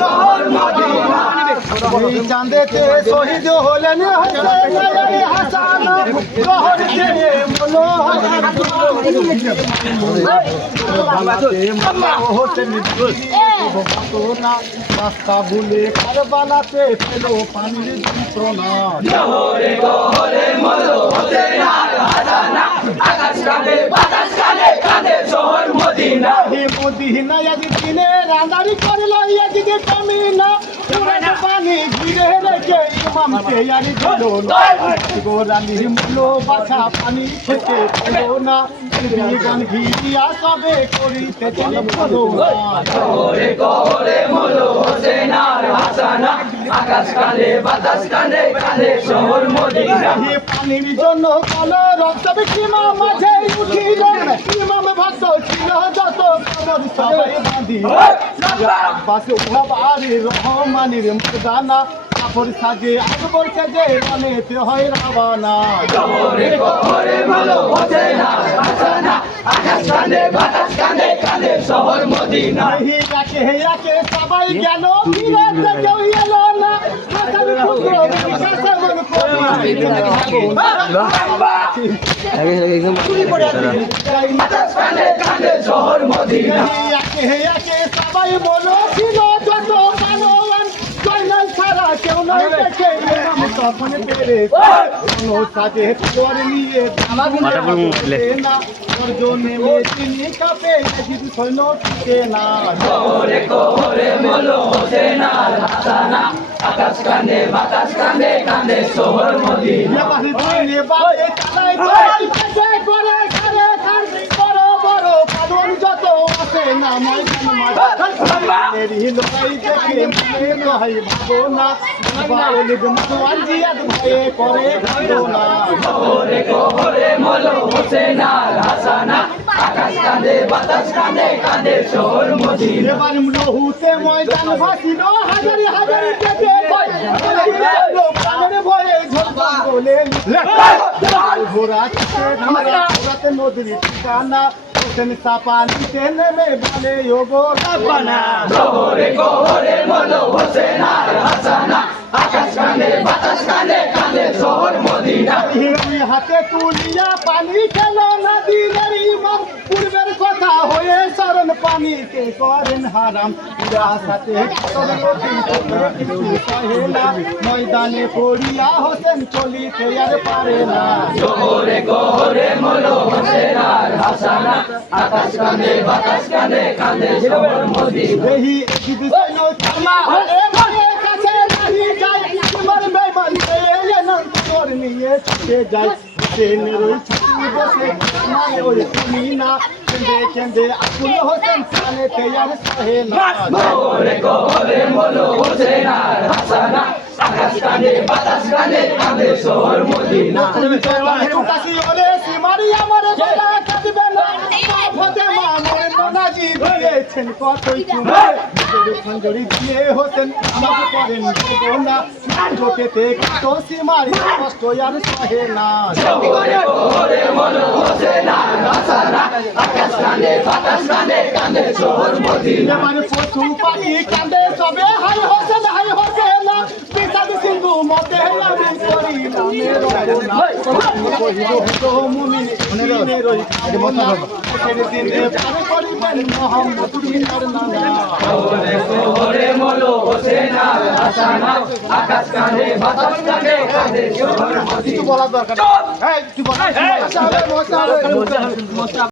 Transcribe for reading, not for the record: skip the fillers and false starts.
শহর মদিনা এই চাঁদেতে শহীদ হলেন হোসেন হাসান জহর দিয়ে বলো রাস্তা ভুলে কারবালাতে পেল পানির যন্ত্রণা জহরে গহরে মলো হোসেন আর হাসানা আকাশ কাঁদে বাতাস কাঁদে কাঁদে শহর মদিনা হে মদিনা আজ দিনে রান্দারি করলো আজকে কমি না পানি ঘিরে রেখে ইমামকে আর দিল না গোরালি মুলো বাছা পানি খেতে পেল না গান ঘিরিয়া সবে করিতে চলে বলো জহরে গহরে মলো হোসেন আর হাসানা আকাশ কাঁদে বাতাস কাঁদে কাঁদে শহর মদিনা হে পানির জন্য কালো রক্ত বিমা মাঝে উঠিল ইমাম ভক্ত ছিল যত কবর সবাই বাঁধি বাসে উঠাবারে রহমানের মর্দানা কাপড় সাজে আকবর সাজে বানেতে হয় রাবানা জহরে গহরে মলো হোসেন আর হাসানা আকাশ কাঁদে বাতাস কাঁদে কাঁদে শহর মদিনা হে একে একে সবাই গেল ফিরাতে কেউ এলো না হাসান পুত্র বিকাশে মন বাতাস কাঁদে কাঁদে শহর মদিনা একে একে সবাই বলো ছিল যত পালোয়ান জয়নাল ছাড়া কেউ নয় দেখে আমি তখন পেরে কোনো সাজে তোর নিয়ে না তোর জন্য মেয়ে কাপে জিদু সৈন্য টিকে না জহরে গহরে মলো হোসেন আর হাসানা আকাশ কাঁদে বাতাস কাঁদে কাঁদে শহর মদিনা এবার দিনে বাজে চালাই চালাই পেছে করে সারে খান বড় বড় পালন যত আছে না ময়দান মাঝে লড়াই দেখে মনে নয় ভাবো না বাউল গুমান জিয়াদ ভয়ে করে ভাবো না জহরে গহরে মলো হোসেন আর হাসানা আকাশ কাঁদে বাতাস কাঁদে কাঁদে শহর মদিনা এবার লহুতে ময়দান ভাসিল হাজারি হাজারি পেতে প্রাণের ভয়ে ঝলকান বলে ঘোরা ঘোরাতে নদীর ঠিকানা হোসেন চাপা নিতে নেমে বলে ও গো রাব্বানা জহরে গহরে মলো হোসেন আর হাসানা আকাশ কাঁদে বাতাস কাঁদে কাঁদে শহর মদিনা হিরোই হাতে তুলিয়া পানি খেল নদীর ইমাম পূর্বের কথা হয়ে শরণ পানিকে করেন হারাম সাথে ময়দানে পড়িয়া হোসেন চলিতে আর পারে না জহরে গহরে মলো হোসেন আর হাসানা আকাশ কাঁদে বাতাস কাঁদে কাঁদে শহর মদিনা দেহি জিদু সৈন্য থামা হলে মনে কাছে নাহি যায় তোমার বেমান পেয়ে নন তোর নিয়ে ছুটে যায় হোসেনের ওই ছুটি বসে মানে ওই তুমি না কেঁদে কেঁদে আকুল হোসেন সানে তৈয়ার সহে না জহরে গহরে মলো হোসেন আর হাসানা আকাশ কাঁদে বাতাস কাঁদে কাঁদে শহর মদিনা কাশি ওরে সিমারি আমার গলা কাঁদবে না ফতে মা মোর নানাজি দিয়েছেন কতই তুমি সঞ্জরি দিয়ে হোসেন সব করেন না চোখেতে কত সিমারি কষ্ট আর সহে না জহরে গহরে মলো হোসেন আর হাসানা আকাশ কাঁদে বাতাস কাঁদে কাঁদে শহর মদিনা এবার পশু পাখি কাঁদে সবে হাই হোসেন না বিষাদ সিন্ধু মতে আমি করিলাম কহিল হতো মুমিন দিনে রই না দিনে পার করিবেন মোহাম্মদ বিনার নানা জহরে গহরে মলো হোসেন আর হাসানা আকাশ কাঁদে বাতাস কাঁদে কাঁদে শহর মদিনা কিছু বলার দরকার